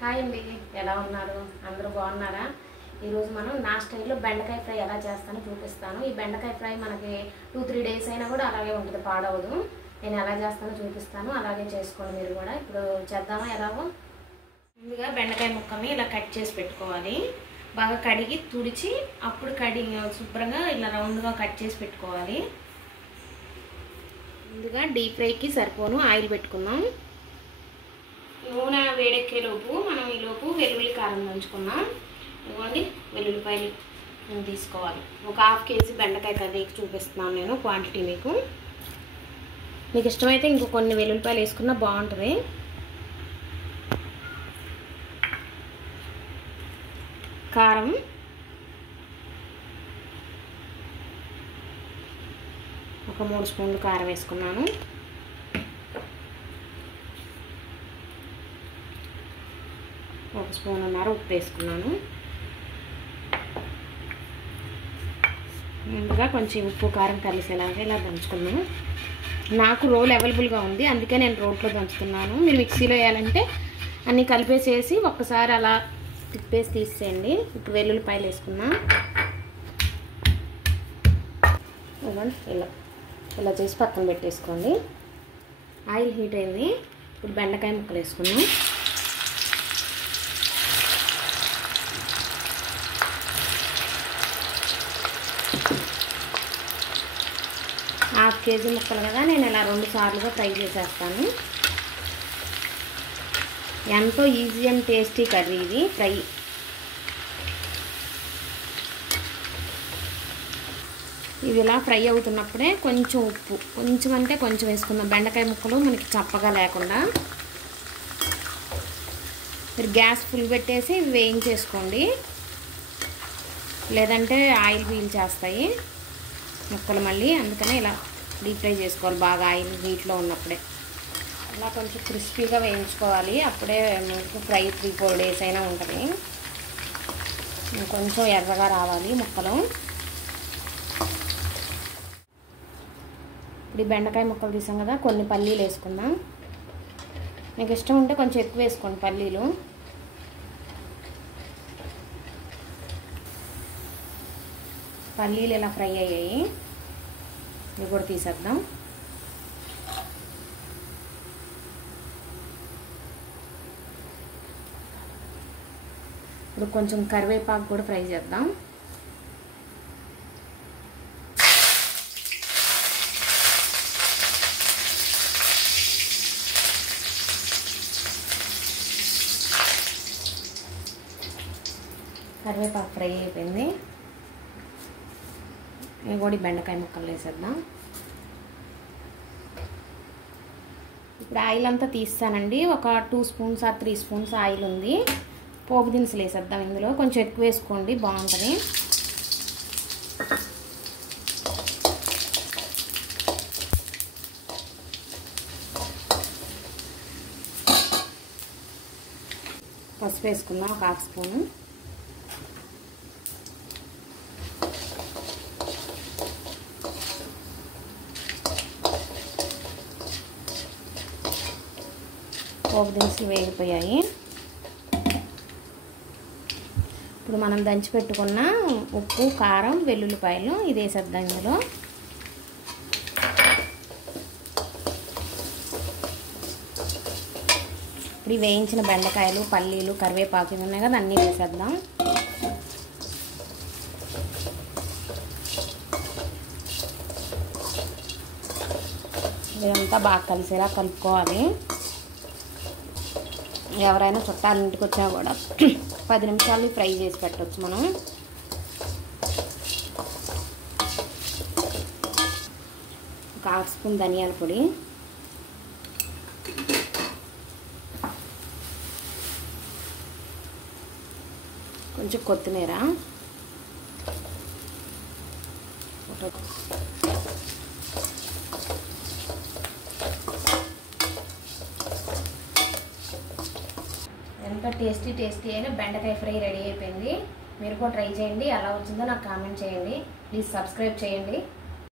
Hi అండి, ఎలా ఉన్నారు? అందరూ బాగున్నారా? ఈరోజు మనం నా స్టైల్లో బెండకాయ ఫ్రై ఎలా చేస్తానో చూపిస్తాను. ఈ బెండకాయ ఫ్రై మనకి 2-3 డేస్ అయినా కూడా అలాగే ఉంటుంది, పాడవదు. నేను ఎలా చేస్తానో చూపిస్తాను, అలాగే చేసుకోండి మీరు కూడా. ఇప్పుడు చేద్దామా ఎలాగో? ముందుగా బెండకాయ ముక్కల్ని ఇలా కట్ చేసి పెట్టుకోవాలి. బాగా కడిగి తుడిచి అప్పుడు శుభ్రంగా ఇలా రౌండ్గా కట్ చేసి పెట్టుకోవాలి. ముందుగా డీప్ ఫ్రైకి సరిపోను ఆయిల్ పెట్టుకుందాం. నూనె వేడెక్కేలోపు మనం ఈలోపు వెల్లుల్లి కారం దంచుకుందాం. ఇవ్వండి, వెల్లుల్లిపాయలు నేను తీసుకోవాలి. ఒక 1/2 కేజీ బెండకాయ కర్రీకి చూపిస్తున్నాను నేను క్వాంటిటీ. మీకు ఇష్టమైతే ఇంకో కొన్ని వెల్లుల్లిపాయలు వేసుకున్నా బాగుంటుంది. కారం, ఒక 3 స్పూన్లు కారం వేసుకున్నాను. ఒక స్పూన్నర ఉప్పు వేసుకున్నాను. ముందుగా కొంచెం ఉప్పు కారం కలిసేలాగా ఇలా దంచుకున్నాను. నాకు రోల్ అవైలబుల్గా ఉంది, అందుకే నేను రోట్లో దంచుతున్నాను. మీరు మిక్సీలో వేయాలంటే అన్నీ కలిపేసేసి ఒక్కసారి అలా తిప్పేసి తీసేయండి. ఇప్పుడు వెల్లుల్లిపాయలు వేసుకున్నా. ఇలా ఇలా చేసి పక్కన పెట్టేసుకోండి. ఆయిల్ హీట్ అయింది. ఇప్పుడు బెండకాయ ముక్కలు వేసుకున్నాం. ½ కేజీ ముక్కలు కదా, నేను ఇలా 2 సార్లుగా ఫ్రై చేసేస్తాను. ఎంతో ఈజీ అండ్ టేస్టీ కర్రీ ఇది ఫ్రై. ఇది ఇలా ఫ్రై అవుతున్నప్పుడే కొంచెం ఉప్పు, కొంచెం అంటే కొంచెం వేసుకుందాం. బెండకాయ ముక్కలు మనకి చప్పగా లేకుండా. మీరు గ్యాస్ ఫుల్ పెట్టేసి వేయించేసుకోండి, లేదంటే ఆయిల్ పీల్ చేస్తాయి ముక్కలు మళ్ళీ. అందుకనే ఇలా డీప్ ఫ్రై చేసుకోవాలి బాగా ఆయిల్ హీట్లో ఉన్నప్పుడే. అలా కొంచెం క్రిస్పీగా వేయించుకోవాలి, అప్పుడే మీకు ఫ్రై 3-4 డేస్ అయినా ఉంటుంది. కొంచెం ఎర్రగా రావాలి ముక్కలు. ఇప్పుడు ఈ బెండకాయ ముక్కలు తీసాం కదా, కొన్ని పల్లీలు వేసుకుందాం. మీకు ఇష్టం ఉంటే కొంచెం ఎక్కువ వేసుకోండి పల్లీలు. పల్లీలు ఇలా ఫ్రై అయ్యాయి, ఇవి కూడా తీసేద్దాం. ఇప్పుడు కొంచెం కరివేపాకు కూడా ఫ్రై చేద్దాం. కరివేపాకు ఫ్రై అయిపోయింది. ఇవి కూడా బెండకాయ ముక్కలు వేసేద్దాం. ఇప్పుడు ఆయిల్ అంతా తీస్తానండి. ఒక 2 స్పూన్స్ ఆ 3 స్పూన్స్ ఆయిల్ ఉంది. పోపు దినుసులు వేసేద్దాం. ఇందులో కొంచెం ఎక్కువ వేసుకోండి, బాగుంటుంది. పసుపు వేసుకుందాం, ఒక 1/2 స్పూను. పోపు దినుసులు వేగిపోయాయి. ఇప్పుడు మనం దంచి పెట్టుకున్న ఉప్పు, కారం, వెల్లుల్లిపాయలు ఇది వేసేద్దాం ఇందులో. ఇప్పుడు వేయించిన బెండకాయలు, పల్లీలు, కరివేపాకు ఇవి ఉన్నాయి కదా, అన్నీ వేసేద్దాం. ఇదంతా బాగా కలిసేలా కలుపుకోవాలి. ఎవరైనా చుట్టాల ఇంటికి వచ్చినా కూడా 10 నిమిషాలు ఫ్రై చేసి పెట్టవచ్చు మనం. ఒక 1/2 స్పూన్ ధనియాల పొడి, కొంచెం కొత్తిమీర, ఎంతో టేస్టీ అయిన బెండకాయ ఫ్రై రెడీ అయిపోయింది. మీరు కూడా ట్రై చేయండి, ఎలా వచ్చిందో నాకు కామెంట్ చేయండి. ప్లీజ్ సబ్స్క్రైబ్ చేయండి.